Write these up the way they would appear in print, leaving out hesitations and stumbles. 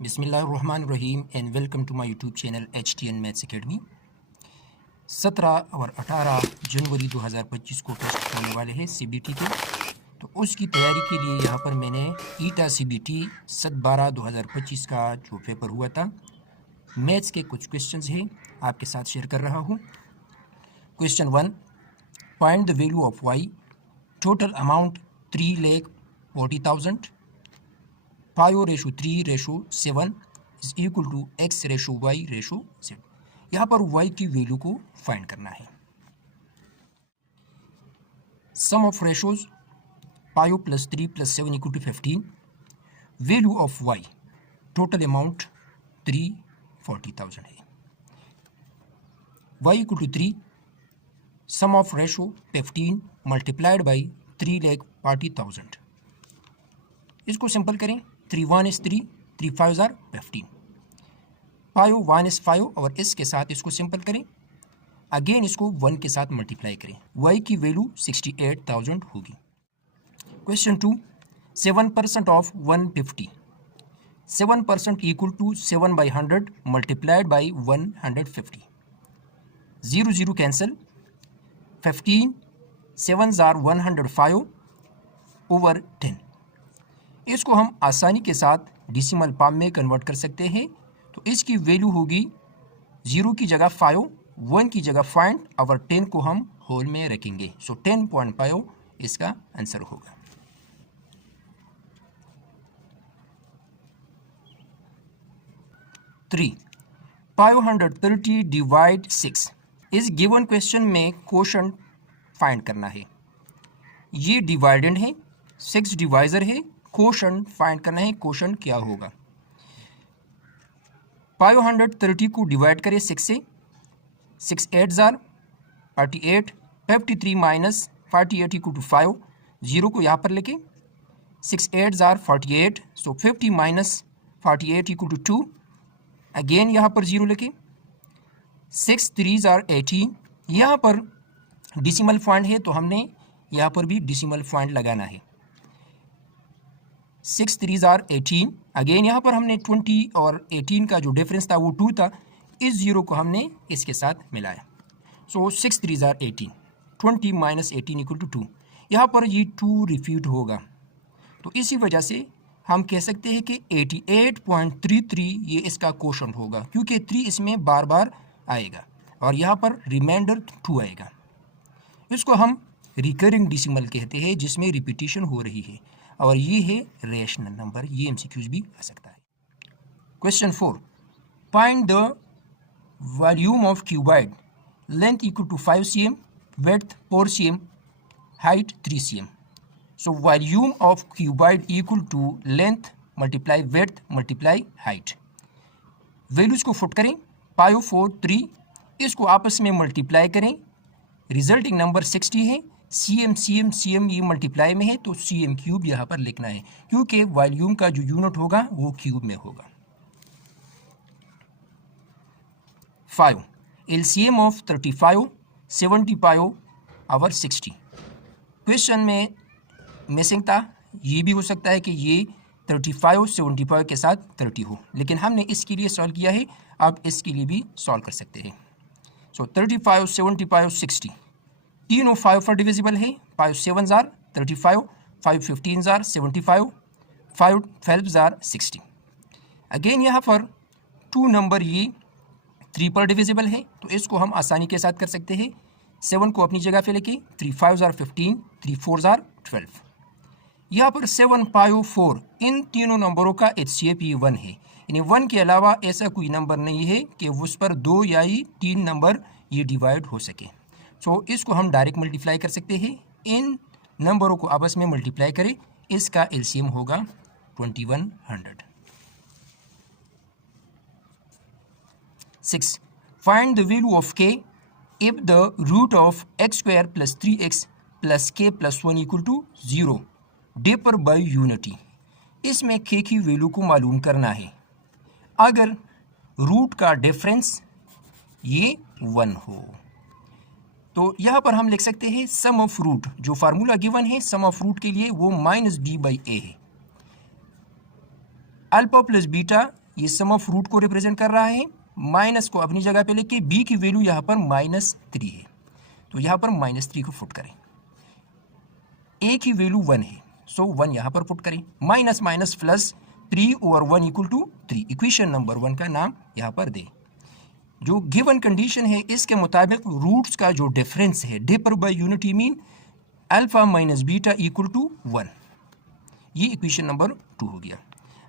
बिस्मिल्लाहिर्रहमानिर्रहीम and welcome to my YouTube channel HTN maths academy. 17 और 18 जनवरी 2025 को टेस्ट होने वाले हैं CBT के, तो उसकी तैयारी के लिए यहाँ पर मैंने ईटा CBT 7/12/2025 का जो पेपर हुआ था मैथ्स के कुछ क्वेश्चंस हैं आपके साथ शेयर कर रहा हूँ। Question 1, find the value of y, total amount 3,40,000, 5:3:7 is equal to x/y/z। यहाँ पर y की वैल्यू को फाइंड करना है। Sum of ratios 5 + 3 + 7 = 15। Value of y, total amount 340,000 है। y = 3, sum of ratio 15 multiplied by 3,40,000। इसको सिंपल करें, 3 × 1 = 3, 3 × 5 = 15, 5 × 1 = 5 और इसके साथ इसको सिंपल करें, अगेन इसको 1 के साथ मल्टीप्लाई करें, y की वैल्यू 68,000 होगी। Question 2, 7% of 150, 7% = 7/100 multiplied by 150, 0 0 cancel, 15 7s are 105 over 10। इसको हम आसानी के साथ डेसिमल फॉर्म में कन्वर्ट कर सकते हैं, तो इसकी वैल्यू होगी 0 की जगह 5, 1 की जगह 5 और 10 को हम होल में रखेंगे, सो 10.5 इसका आंसर होगा। थ्री, 530 डिवाइड 6 इस गिवन क्वेश्चन में क्वोशंट फाइंड करना है। ये डिवाइडेंड है, 6 डिवाइजर है, क्वोशंट फाइंड करना है। क्वोशंट क्या होगा? 530 को डिवाइड करें 6 से, 6 8s are 48, 53 माइनस 48 = 5, 0 को यहाँ पर लेके 6 8s are 48, so 50 minus 48 = 2, again यहाँ पर 0 लेके 6 3s are 18। यहाँ पर डेसिमल पॉइंट है तो हमने यहाँ पर भी डेसिमल पॉइंट लगाना है। 6 3s are 18, अगेन यहाँ पर हमने 20 और 18 का जो डिफरेंस था वो 2 था, इस 0 को हमने इसके साथ मिलाया, सो 6 3s are 18, 20 माइनस 18 = 2। यहाँ पर ये 2 रिपीट होगा, तो इसी वजह से हम कह सकते हैं कि 88.33 ये इसका क्वोशंट होगा, क्योंकि 3 इसमें बार बार आएगा और यहाँ पर रिमाइंडर 2 आएगा। इसको हम रिकरिंग डेसिमल कहते हैं, जिसमें रिपीटिशन हो रही है, और ये है रेशनल नंबर। ये MCQs भी आ सकता है। Question 4, find the volume of cuboid, length = 5 cm, width 4 cm, height 3 cm। So volume of cuboid = length multiply width multiply height. Values को फुट करें, 5 4 3, इसको आपस में मल्टीप्लाई करें, रिजल्टिंग नंबर 60 है। cm cm cm ये मल्टीप्लाई में है, तो cm³ यहाँ पर लिखना है, क्योंकि वॉल्यूम का जो यूनिट होगा वो क्यूब में होगा। 5, LCM ऑफ 35, 75 और 60। क्वेश्चन में मिसिंग था, ये भी हो सकता है कि ये 35 75 के साथ 30 हो, लेकिन हमने इसके लिए सॉल्व किया है, आप इसके लिए भी सॉल्व कर सकते हैं। सो 35 75 60 तीनों 5 पर डिविजिबल है, 5 7s are 35, 5 15s are 75, 5 12s are 60। Again यहाँ पर 2 नंबर ये 3 पर डिविजिबल है, तो इसको हम आसानी के साथ कर सकते हैं। 7 को अपनी जगह पे लेके 3 5s are 15, 3 4s are 12। यहाँ पर 7 5 4 इन तीनों नंबरों का HCF 1 है, यानी 1 के अलावा ऐसा कोई नंबर नहीं है कि उस पर 2 या 3 नंबर ये डिवाइड हो सके। सो इसको हम डायरेक्ट मल्टीप्लाई कर सकते हैं, इन नंबरों को आपस में मल्टीप्लाई करें, इसका LCM होगा 2100। 6, find the value of k if the root of x² + 3x + k + 1 = 0 differ by unity. इसमें k की वैल्यू को मालूम करना है अगर रूट का डिफरेंस ये 1 हो। तो यहाँ पर हम लिख सकते हैं सम ऑफ रूट, जो फार्मूला गिवन है सम ऑफ रूट के लिए वो -d/a है। अल्फा प्लस बीटा ये सम ऑफ रूट को रिप्रेजेंट कर रहा है, माइनस को अपनी जगह पे लेके b की वैल्यू यहाँ पर -3 है, तो यहाँ पर -3 को फुट करें। a की वैल्यू 1 है, सो 1 यहाँ पर पुट करें। Minus minus plus 3 over 1 equal to 3, equation number 1 का नाम यहाँ पर दें। जो गिवन कंडीशन है इसके मुताबिक रूट्स का जो डिफरेंस है, differ by unity mean alpha minus beta equal to 1, ये इक्वेशन नंबर 2 हो गया।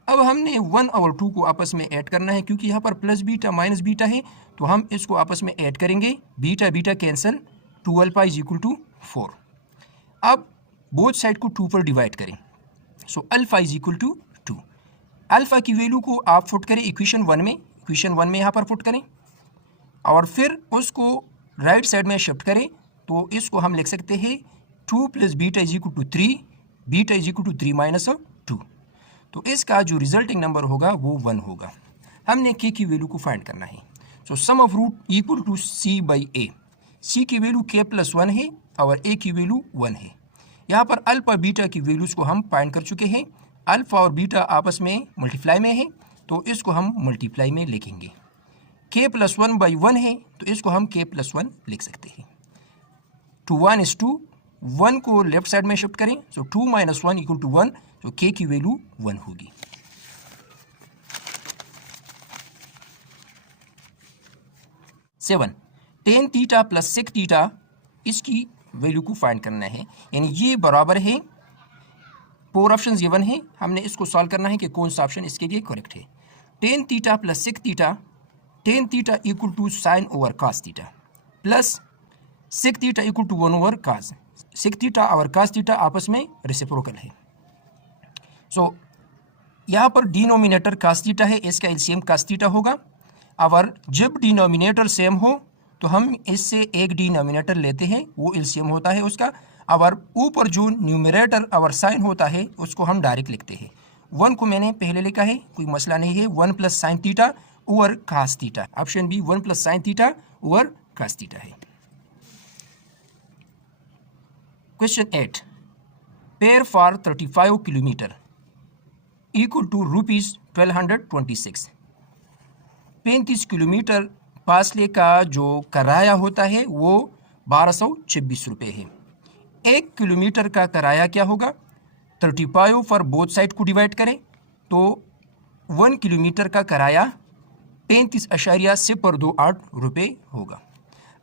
अब हमने 1 और 2 को आपस में ऐड करना है, क्योंकि यहाँ पर प्लस बीटा माइनस बीटा है, तो हम इसको आपस में ऐड करेंगे। Beta beta cancel, 2 alpha is equal to 4। अब बोथ साइड को 2 पर डिवाइड करें, so alpha is equal to 2। Alpha की वैल्यू को आप पुट करें इक्वेशन 1 में, इक्वेशन 1 में यहाँ पर पुट करें और फिर उसको राइट साइड में शिफ्ट करें, तो इसको हम लिख सकते हैं 2 plus beta is equal to 3, beta is equal to 3 minus 2। तो इसका जो रिजल्टिंग नंबर होगा वो 1 होगा। हमने k की वैल्यू को फाइंड करना है, so sum of root equal to c by a। c की वैल्यू k प्लस 1 है और a की वैल्यू 1 है। यहाँ पर अल्फा बीटा की वैल्यूज़ को हम फाइंड कर चुके हैं। अल्फा और बीटा आपस में मल्टीप्लाई में है, तो इसको हम मल्टीप्लाई में लिखेंगे। k प्लस 1 बाई 1 है, तो इसको हम k प्लस 1 लिख सकते हैं। 2 1 is 2, 1 को लेफ्ट साइड में शिफ्ट करें, सो 2 माइनस 1 इक्वल टू 1, तो k की वैल्यू 1 होगी। Seven, tan theta plus sec theta, इसकी वैल्यू को फाइंड करना है, यानी ये बराबर है, 4 ऑप्शन गिवन है, हमने इसको सॉल्व करना है कि कौन सा ऑप्शन इसके लिए करेक्ट है। Tan theta plus sec theta, tan theta equal to sine over cos theta plus sec theta equal to 1 over cos. Sec theta और कास थीटा आपस में रेसिप्रोकल है, सो यहाँ पर डिनोमिनेटर कास थीटा है, इसका एलसीएम कास थीटा होगा। और जब डिनोमिनेटर सेम हो तो हम इससे एक डिनोमिनेटर लेते हैं, वो एलसीएम होता है उसका, और ऊपर जो न्यूमरेटर और साइन होता है उसको हम डायरेक्ट लिखते हैं। 1 को मैंने पहले लिखा है, कोई मसला नहीं है, 1 plus sine theta over cos theta, option B 1 plus sine theta over cos theta है। Question 8, fare for 35 kilometre equal to ₹1226। 35 kilometre फासले का जो किराया होता है वो 1226 रुपये है। 1 किलोमीटर का किराया क्या होगा? 35 फॉर बोथ साइड को डिवाइड करें तो 1 किलोमीटर का किराया 35.028 रुपये होगा।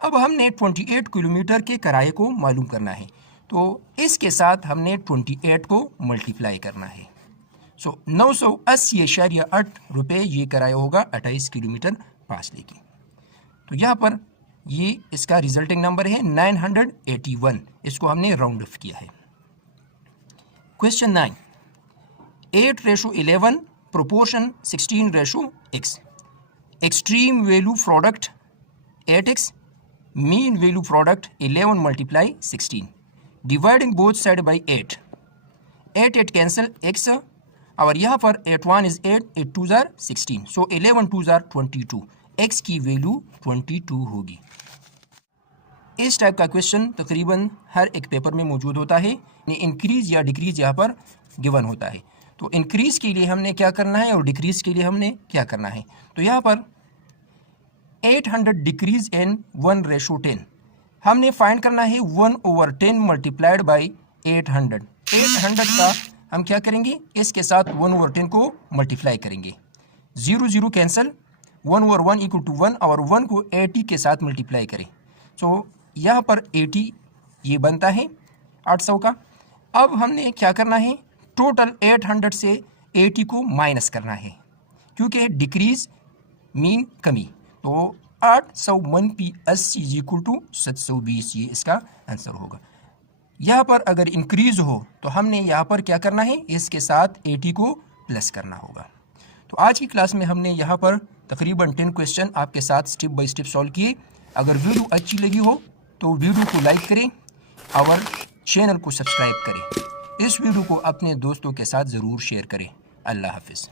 अब हमने 28 किलोमीटर के किराए को मालूम करना है, तो इसके साथ हमने 28 को मल्टीप्लाई करना है। सो 980.8 रुपये ये किराया होगा 28 किलोमीटर फासले की। तो यहाँ पर ये इसका रिजल्टिंग नंबर है 981, इसको हमने राउंड ऑफ किया है। Question 9, 8:11 proportion 16:x, extreme value product 8x, mean value product 11 multiply 16, dividing both side by 8, 8 cancel x, और यहाँ पर 8 1 is 8, 8 2 are 16, so 11 2 are 22, x की वैल्यू 22 होगी। इस टाइप का क्वेश्चन तकरीबन हर एक पेपर में मौजूद होता है, इंक्रीज या डिक्रीज यहाँ पर गिवन होता है। तो इंक्रीज के लिए हमने क्या करना है और डिक्रीज के लिए हमने क्या करना है, तो यहाँ पर 800 डिक्रीज इन 1:10 हमने फाइंड करना है 1/10 मल्टीप्लाइड बाई 800। 800 का हम क्या करेंगे, इसके साथ 1/10 को मल्टीप्लाई करेंगे, 0 0 कैंसिल, 1/1 इक्वल टू 1, और 1 को 80 के साथ मल्टीप्लाई करें, सो यहाँ पर 80 ये बनता है 800 का। अब हमने क्या करना है, टोटल 800 से 80 को माइनस करना है, क्योंकि डिक्रीज मीन कमी, तो 800 - 80 इक्वल टू 720, ये इसका आंसर होगा। यहाँ पर अगर इंक्रीज हो तो हमने यहाँ पर क्या करना है, इसके साथ 80 को प्लस करना होगा। तो आज की क्लास में हमने यहाँ पर तकरीबन 10 क्वेश्चन आपके साथ स्टेप बाय स्टेप सॉल्व किए। अगर वीडियो अच्छी लगी हो तो वीडियो को लाइक करें और चैनल को सब्सक्राइब करें। इस वीडियो को अपने दोस्तों के साथ ज़रूर शेयर करें। अल्लाह हाफिज़।